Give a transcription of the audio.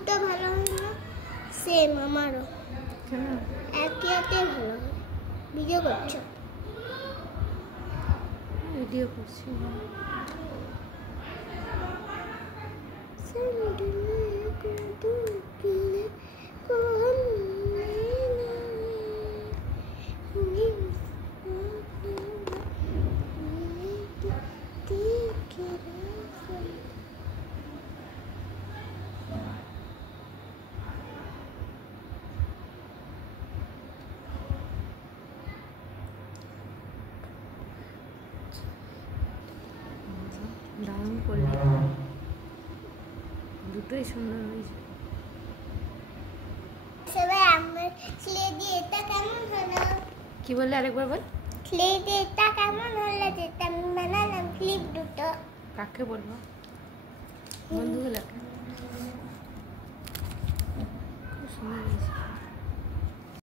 দুটো ভালো হয় না? সেম আমারও। কেন? একই হাতে ভালো হয়। ভিডিও করছো? ভিডিও করছি। দারুণ করলে, দুটোই সুন্দর হয়েছে। সবাই আমার ক্লে দিয়ে এটা কেমন হলো? কি বললে আরেকবার বল? ক্লে দিয়ে এটা কেমন হলো? যেটা আমি বানালাম ক্লিপ দুটো। কাকে বলবো? বন্ধুগুলোকে। খুব সুন্দর হয়েছে।